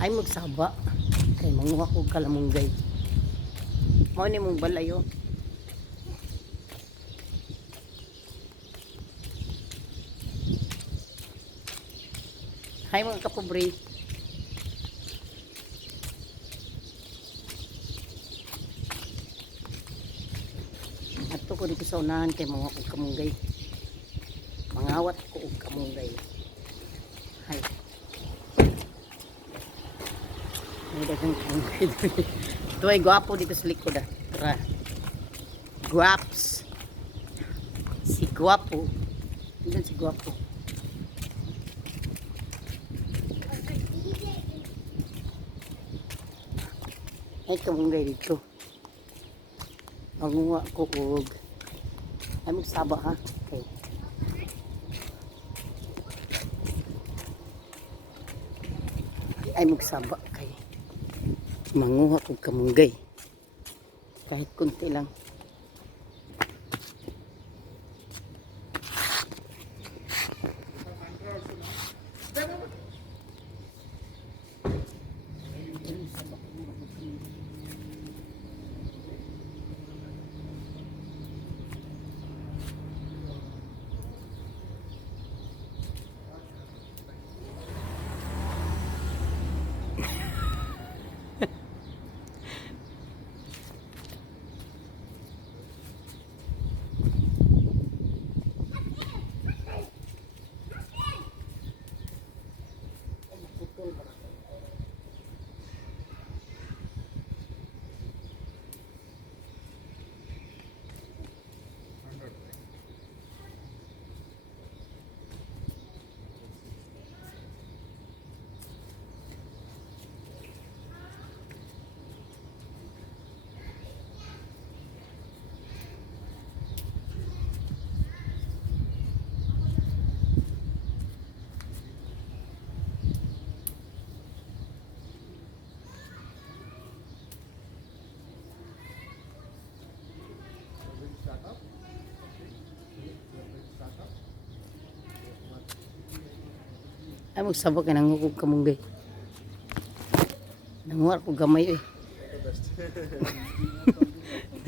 Ay magsaba kay manguha ko kalamunggay. Mao ni mong balayo. Hay mga kapobre. Ato ko dito sa unahan kay mga og kamunggay. Mangawat ko og kamunggay. Hay. May dagang kamunggay. Ito ay gwapo dito sa likod ah. Tara. Guaps. Si gwapo. Ilan si gwapo? Ay kamunggay dito. Manguha ko og ay magsaba ha. Okay. Ay magsaba kay manguha ko kamunggay. Kahit kunti lang. Ay magsaba kay nangukog kamunggay. Nanguha ko gamay eh.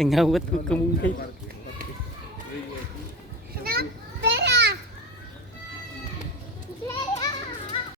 Nangawat ko kamunggay.